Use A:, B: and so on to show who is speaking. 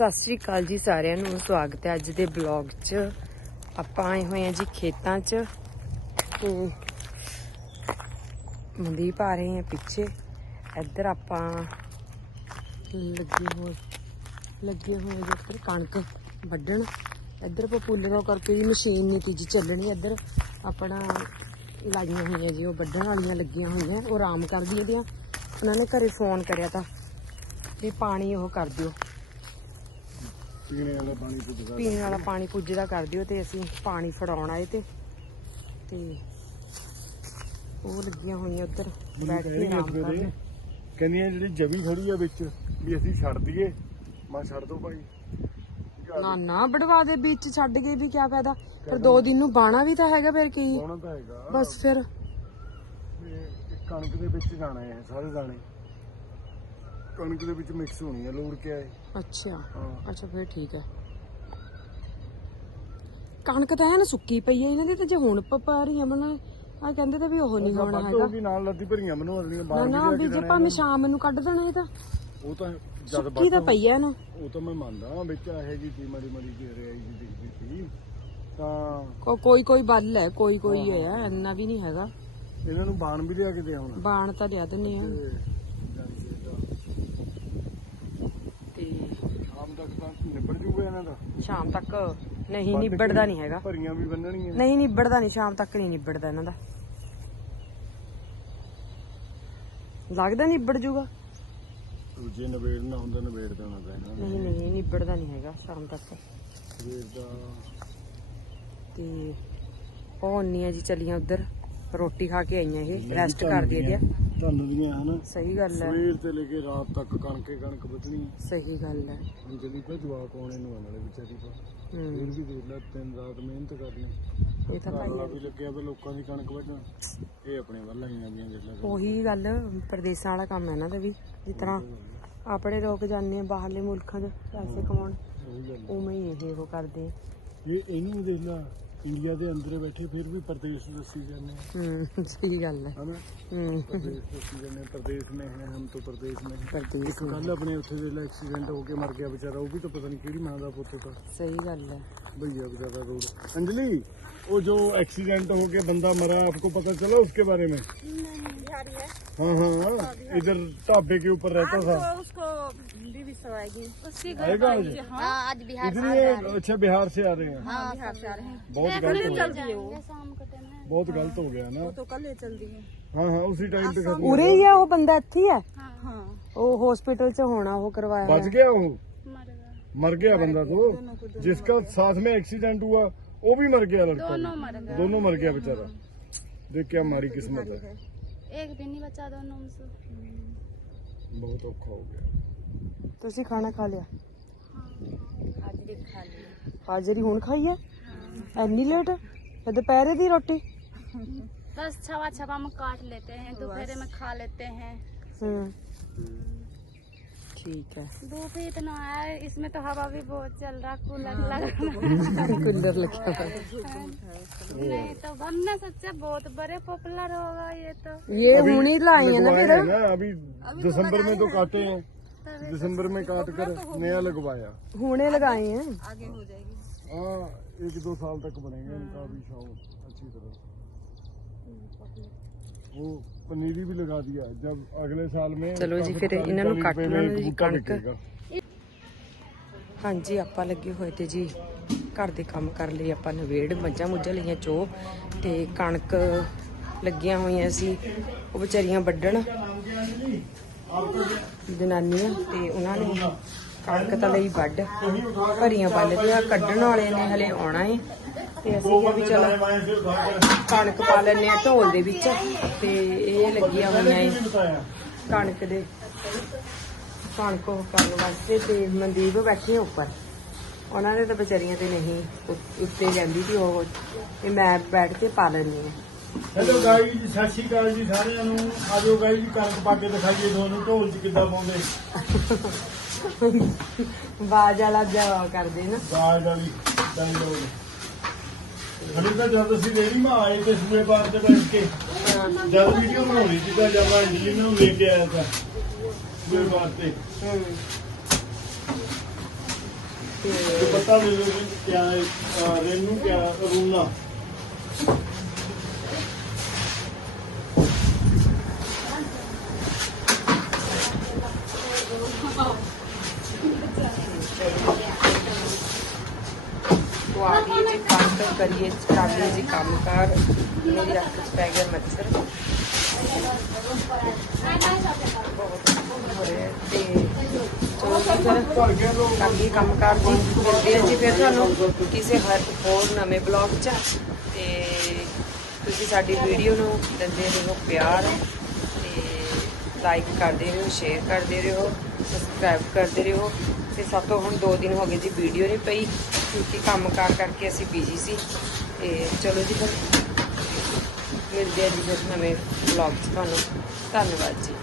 A: ਸਤਿ ਸ਼੍ਰੀ ਅਕਾਲ ਜੀ ਸਾਰਿਆਂ ਨੂੰ, ਸਵਾਗਤ ਹੈ ਅੱਜ ਦੇ ਬਲੌਗ 'ਚ। ਆਪਾਂ ਆਏ ਹੋਏ ਹਾਂ ਜੀ ਖੇਤਾਂ 'ਚ। ਤੇ ਮਨਦੀਪ ਆ ਰਹੇ ਹਾਂ ਪਿੱਛੇ। ਇੱਧਰ ਆਪਾਂ ਲੱਗੇ ਹੋਏ ਲੱਗੇ ਹੋਏ ਜੀ ਇੱਧਰ ਕਣਕ ਵੱਢਣ। ਇੱਧਰ ਪਪੂਲਰਾਂ ਕਰਕੇ ਜੀ ਮਸ਼ੀਨ ਨਹੀਂ ਤੀਜੀ ਚੱਲਣੀ ਇੱਧਰ ਆਪਣਾ ਲਾਈਆਂ ਹੋਈਆਂ ਜੀ, ਉਹ ਵੱਢਣ ਵਾਲੀਆਂ ਲੱਗੀਆਂ ਹੋਈਆਂ ਉਹ ਆਰਾਮ ਕਰਦੀਆਂ ਦੀਆਂ। ਉਹਨਾਂ ਨੇ ਘਰੇ ਫੋਨ ਕਰਿਆ ਤਾਂ ਵੀ ਪਾਣੀ ਉਹ ਕਰ ਦਿਓ।
B: ਪੀਣੇ ਵਾਲਾ ਪਾਣੀ ਪੁੱਜਦਾ
A: ਪੀਣ ਵਾਲਾ ਪਾਣੀ ਪੁੱਜਦਾ ਕਰ ਦਿਓ ਤੇ ਅਸੀਂ ਪਾਣੀ ਫੜਾਉਣ ਆਏ ਤੇ। ਤੇ ਉਹ ਲੱਗੀਆਂ ਹੋਈਆਂ ਉੱਧਰ ਬੈਠ ਕੇ ਆਰਾਮ ਕਰਨ
B: ਕਹਿੰਦੀਆਂ ਜਿਹੜੀ ਜਮੀ ਖੜੀ ਆ ਵਿੱਚ ਵੀ ਅਸੀਂ ਛੱਡ ਦਈਏ। ਮੈਂ ਛੱਡ ਦੋ ਭਾਈ।
A: ਨਾ ਨਾ ਬੜਵਾ ਦੇ ਵਿੱਚ ਛੱਡ ਗਏ ਵੀ ਕੀ ਫਾਇਦਾ। ਫਿਰ ਦੋ ਦਿਨ ਨੂੰ ਬਾਣਾ ਵੀ ਤਾਂ ਹੈਗਾ ਫਿਰ ਕੀ?
B: ਪਾਉਣਾ ਤਾਂ ਹੈਗਾ।
A: ਬਸ ਫਿਰ।
B: ਕਣਕ ਦੇ ਵਿੱਚ ਜਾਣਾ ਹੈ ਸਾਰੇ ਦਾਣੇ ਕਣਕ ਦੇ ਵਿੱਚ ਮਿਕਸ ਹੋਣੀ ਹੈ ਲੋੜ ਕੇ ਆਏ
A: ਅੱਛਾ
B: ਹਾਂ।
A: ਅੱਛਾ ਫਿਰ ਠੀਕ ਹੈ ਕਣਕ ਤਾਂ ਹੈ ਨਾ ਸੁੱਕੀ ਪਈ ਹੈ ਇਹਨਾਂ ਦੀ ਤਾਂ ਜੇ ਹੁਣ ਪ- ਪਾ ਰਹੀ ਆ ਮਨ ਆ ਕਹਿੰਦੇ ਤਾਂ ਵੀ ਉਹ ਨਹੀਂ ਹੋਣਾ
B: ਵੱਧ
A: ਹੈਗਾ।
B: ਹੋਗੀ ਨਾਲ ਲੱਦੀ ਭਰੀਆਂ ਬਣਵਾ ਲੈਣੀਆਂ
A: ਨਾ
B: ਬਾਹਰ
A: ਨਾ
B: ਵੀ
A: ਵੀ ਜੇ ਭਾਵੇਂ ਸ਼ਾਮ ਨੂੰ ਕੱਢ ਦੇਣਾ ਇਹ ਤਾਂ।
B: ਉਹ ਤਾਂ ਜਦ
A: ਸੁੱਕੀ ਤਾਂ ਪਈ ਹੈ ਨਾ।
B: ਉਹ ਤਾਂ ਮੈਂ ਮੰਨਦਾ ਵਿੱਚ ਇਹ ਜੀ ਤੀ ਮੜੀ ਮੜੀ ਜਿਹੀ ਰਿਆਈ ਜੀ ਦਿਖਦੀ ਸੀ। ਤਾਂ
A: ਕੋ- ਕੋਈ ਕੋਈ ਬੱਲ ਹੈ ਕੋਈ ਕੋਈ ਹੋਇਆ ਇੰਨਾ ਵੀ ਨਹੀਂ ਹੈਗਾ।
B: ਇਹਨਾਂ ਨੂੰ ਬਾਣ ਵੀ ਲਿਆ ਕੇ ਦੇ ਹੁਣ
A: ਬਾਣ ਤਾਂ ਲਿਆ ਦਿੰਨੇ ਆ।
B: ਤੇ ਜਾਣੀ ਕਿ ਇਹਦਾ
A: ਤੇ
B: ਸ਼ਾਮ ਤੱਕ ਤਾਂ ਨਿਬੜ ਜੂਗਾ ਇਹਨਾਂ ਦਾ।
A: ਸ਼ਾਮ ਤੱਕ ਨਹੀਂ ਨਿਬੜਦਾ ਨਹੀਂ ਹੈਗਾ।
B: ਭਰੀਆਂ ਵੀ ਬੰਨਣੀਆਂ
A: ਨਹੀਂ ਨਿਬੜਦਾ ਨਹੀਂ ਸ਼ਾਮ ਤੱਕ ਨਹੀਂ ਨਿਬੜਦਾ ਇਹਨਾਂ ਦਾ। ਲੱਗਦਾ ਨਿਬੜ ਜੂਗਾ।
B: ਜੇ ਨਵੇੜਨਾ ਹੁੰਦਾ ਨਵੇੜ ਦੇਣਾ ਪੈਣਾ।
A: ਨਹੀਂ ਨਹੀਂ ਨਿਬੜਦਾ ਨਹੀਂ ਹੈਗਾ ਸ਼ਾਮ ਤੱਕ।
B: ਸਵੇਰ ਦਾ
A: ਤੇ ਉਹ ਨੀਆਂ ਜੀ ਚਲੀਆਂ ਉਧਰ ਰੋਟੀ ਖਾ ਕੇ ਆਈਆਂ ਇਹ ਰੈਸਟ ਕਰਦੀ ਇਹਦੀ
B: ਧੰਨ ਦੀਆਂ ਹਨ?
A: ਸਹੀ ਗੱਲ ਹੈ।
B: ਸਵੇਰ ਤੇ ਲੈ ਕੇ ਰਾਤ ਤੱਕ ਕਣਕੇ ਕਣਕ ਬਚਣੀ
A: ਸਹੀ ਗੱਲ ਹੈ।
B: ਹੁਣ ਜਦੀ ਤਾਂ ਜਵਾਕ ਆਉਣੇ ਨੂੰ ਆਉਣ ਵਾਲੇ ਵਿਚਾਰੀ ਪਾ
A: ਹੂੰ।
B: ਫਿਰ ਵੀ ਦੇਖ ਲੈ ਤਿੰਨ ਰਾਤ ਮਿਹਨਤ ਕਰਨੀ।
A: ਇਹ ਤਾਂ
B: ਘਰਲਾ
A: ਭਾਈ
B: ਵੀ ਲੱਗਿਆ ਵੇ ਲੋਕਾਂ ਦੀ ਕਣਕ ਵੱਢਣ। ਇਹ ਆਪਣੇ ਵੱਲ ਆਈਆਂ ਦੀਆਂ ਦੇਖ ਲੈ।
A: ਉਹੀ ਗੱਲ ਪ੍ਰਦੇਸਾਂ ਵਾਲਾ ਕੰਮ ਹੈ ਇਹਨਾਂ ਦਾ ਵੀ ਜਿਸ ਤਰ੍ਹਾਂ ਆਪਣੇ ਲੋਕ ਜਾਂਦੇ ਆ ਬਾਹਰਲੇ ਮੁਲਕਾਂ 'ਚ ਪੈਸੇ ਕਮਾਉਣ ਉਵੇਂ ਹੀ ਇਹ ਉਹ ਕਰਦੇ
B: ਇਹ ਇਹਨੂੰ ਦੇਖ ਲੈ ਇੰਡੀਆ ਦੇ ਅੰਦਰ ਬੈਠੇ ਫਿਰ ਵੀ ਪ੍ਰਦੇਸ਼ ਦੱਸੀ ਜਾਂਦੇ ਆ
A: ਹੂੰ ਸਹੀ ਗੱਲ ਹੈ
B: ਹਨਾ
A: ਹੂੰ
B: ਪ੍ਰਦੇਸ਼ ਦੱਸੀ ਜਾਂਦੇ ਆ, ਪ੍ਰਦੇਸ਼ में है हम तो प्रदेश में हैं।
A: ਪ੍ਰਦੇਸ
B: ਇੱਕ ਕੱਲ ਆਪਣੇ ਉੱਥੇ ਦੇ ਲਾ ਐਕਸੀਡੈਂਟ ਹੋ ਕੇ ਮਰ ਗਿਆ ਵਿਚਾਰਾ ਉਹ ਵੀ ਤਾਂ ਪਤਾ ਨਹੀਂ ਕਿਹੜੀ ਮਾਂ ਦਾ ਪੁੱਤ ਤਾਂ
A: ਸਹੀ ਗੱਲ ਹੈ
B: भैया बेचारा रोड अंजलि वो जो एक्सीडेंट हो के बंदा मरा आपको पता चला उसके बारे में हाँ हाँ हाँ इधर ढाबे के ऊपर रहता था
C: उसको बीवी सवाएगी उसकी
B: आएगा आज
C: हाँ आज बिहार
B: इधर ही है, अच्छा बिहार से आ रहे हैं
C: हाँ बिहार से आ रहे हैं
B: बहुत गलत हो गया
C: दिए वो शाम को टाइम है
B: बहुत गलत हो गया ना
C: तो कल ले चल दिए
B: हाँ हाँ उसी टाइम पे खत्म
A: ਉਰੇ ਹੀ ਆ ਉਹ ਬੰਦਾ ਇੱਥੇ ਹੀ ਹੈ
C: हाँ
A: ਉਹ ਹਸਪੀਟਲ 'ਚ ਹੋਣਾ ਉਹ ਕਰਵਾਇਆ
B: बच
A: ਹੋਇਆ।
B: गया वो
C: मर गया
B: मर गया बंदा तो जिसका साथ में एक्सीडेंट हुआ वो भी मर गया लड़का
C: दोनों मर गए
B: दोनों मर गया बेचारा देख क्या हमारी किस्मत है
C: एक भी नहीं बचा दोनों में से
B: बहुत औखा हो गया
A: ਤੁਸੀਂ ਖਾਣਾ ਖਾ ਲਿਆ
C: आज भी खा लिया
A: ਹਾਜ਼ਰੀ ਹੁਣ ਖਾਈ ਹੈ ਐਨੀ ਲੇਟ ਤੇ ਦੁਪਹਿਰੇ ਦੀ ਰੋਟੀ
C: बस छवा छवा में काट लेते हैं दोपहर में खा लेते हैं
A: ਹੂੰ ਠੀਕ ਹੈ
C: धूप ही इतना है इसमें तो हवा भी बहुत चल रहा कूलर लगा
A: ਕੂਲਰ ਲੱਗਿਆ ਹੋਇਆ
C: नहीं तो बनना सच्चा बहुत बड़े पॉपुलर होगा ये तो
A: ਇਹ ਹੁਣ ਹੀ ਲਾਏ ਹੈ ਨਾ
B: लगवाए
A: ਫਿਰ
B: हैं ना अभी दिसंबर में तो काटे हैं दिसंबर में काट कर नया लगवाया
A: ਹੁਣੇ ਲਗਾਏ ਹੈ
C: आगे हो जाएगी
B: हाँ एक दो साल तक बनेगा इनका भी शौक अच्छी तरह वो पनीरी भी लगा दिया जब अगले साल में
A: चलो जी, फिर
B: चालीस-
A: इन्हों नू
B: चालीस
A: ਕੱਟ
B: रुपए में
A: ਲੈਣ
B: एक
A: ਜੀ
B: बूटा
A: ਕਣਕ।
B: बिकेगा।
A: ਹਾਂਜੀ ਆਪਾਂ ਲੱਗੇ ਹੋਏ ਤੇ ਜੀ ਘਰ ਦੇ ਕੰਮ ਕਰ ਲਈ ਆਪਾਂ ਨਵੇੜ ਮੱਝਾਂ ਮੁੱਝਾਂ ਲਈਆਂ ਚੋ ਤੇ ਕਣਕ ਲੱਗੀਆਂ ਹੋਈਆਂ ਸੀ ਉਹ ਵਿਚਾਰੀਆਂ ਵੱਢਣ ਜਨਾਨੀਆਂ ਤੇ ਉਹਨਾਂ ਨੇ ਕਣਕ ਤਾਂ ਲਈ ਵੱਢ, ਭਰੀਆਂ ਬੰਨਦੀਆਂ ਕੱਢਣ ਵਾਲੇ ਨੇ ਹਲੇ ਆਉਣਾ ਏ। ਤੇ ਅਸੀਂ ਕਿਹਾ ਵੀ ਚਲੋ ਕਣਕ ਪਾ ਲੈਣੇ ਆ ਢੋਲ ਦੇ ਵਿੱਚ ਤੇ ਇਹ ਲੱਗੀਆਂ ਹੋਈਆਂ ਏ ਕਣਕ ਦੇ। ਕਣਕ ਉਹ ਕਰਨ ਵਾਸਤੇ ਤੇ ਮਨਦੀਪ ਬੈਠੀ ਆ ਉੱਪਰ। ਉਹਨਾਂ ਨੇ ਤਾਂ ਵਿਚਾਰੀਆਂ ਤੇ ਨਹੀਂ ਉੱਤੇ ਜਾਂਦੀ ਸੀ ਉਹ ਤੇ ਮੈਂ ਬੈਠ ਕੇ ਪਾ ਲੈਣੀ ਆ।
B: ਹੈਲੋ ਗਾਈ ਜੀ ਸਤਿ ਸ਼੍ਰੀ ਅਕਾਲ ਜੀ ਸਾਰਿਆਂ ਨੂੰ। ਆਜੋ ਗਾਈ ਜੀ ਕਣਕ ਪਾ ਕੇ ਦਿਖਾਈਏ ਤੁਹਾਨੂੰ। ਢੋਲ 'ਚ ਕਿੱਦਾਂ ਪਾਉਂਦੇ?
A: ਬਾਜ ਵਾਲਾ ਜਵਾਬ ਕਰਦੇ ਨਾ।
B: ਬਾਜ ਵਾਲੀ ਤਾਂ ਲੋਕ ਮੈਨੂੰ ਤਾਂ ਜਦ ਅਸੀਂ ਰੇੜੀ ਮਾ ਆਏ ਤੇ ਸੂਏ ਪਾਰ ਤੇ ਬੈਠ ਕੇ ਜਦ ਵੀਡੀਓ ਬਣਾਉਣੀ ਸੀ ਤਾਂ ਜਦ ਮੈਂ ਦਿੱਲੀ ਨੂੰ ਲੈ ਕੇ ਆਇਆ ਤਾਂ ਸੂਏ ਪਾਰ ਤੇ।
A: ਤੇ ਪਤਾ ਮੈਨੂੰ ਕਿਆ ਰੇਨੂ ਕਿਆ ਰੂਨਾ ਮੇਰੀ ਅੱਖ 'ਚ ਪੈ ਗਿਆ ਮੱਛਰ ਬਹੁਤ ਹੋ ਰਿਹਾ ਤੇ ਚਲੋ ਜੀ ਫਿਰ
B: भर गया लोग
A: ਕਰ ਲਈਏ ਕੰਮ ਕਾਰ ਜੀ ਮਿਲਦੇ ਹਾਂ ਜੀ ਫਿਰ ਤੁਹਾਨੂੰ ਕਿਸੇ ਹਰ ਹੋਰ ਨਵੇਂ ਬਲੌਗ 'ਚ ਤੇ ਤੁਸੀਂ ਸਾਡੀ ਵੀਡੀਓ ਨੂੰ ਦਿੰਦੇ ਰਹੋ ਪਿਆਰ ਤੇ ਲਾਈਕ ਕਰਦੇ ਰਹੋ ਸ਼ੇਅਰ ਕਰਦੇ ਰਹੋ ਸਬਸਕ੍ਰਾਈਬ ਕਰਦੇ ਰਹੋ। ਤੇ ਸਭ ਤੋਂ ਹੁਣ 2 ਦਿਨ ਹੋ ਗਏ ਜੀ ਵੀਡੀਓ ਨਹੀਂ ਪਈ, ਕਿਉਂਕਿ ਕੰਮ ਕਾਰ ਕਰਕੇ ਅਸੀਂ ਬਿਜ਼ੀ ਸੀ। ਤੇ ਚਲੋ ਜੀ ਫਿਰ, ਮਿਲਦੇ ਹਾਂ ਜੀ ਫਿਰ ਨਵੇਂ ਬਲੌਗ 'ਚ ਤੁਹਾਨੂੰ। ਧੰਨਵਾਦ ਜੀ।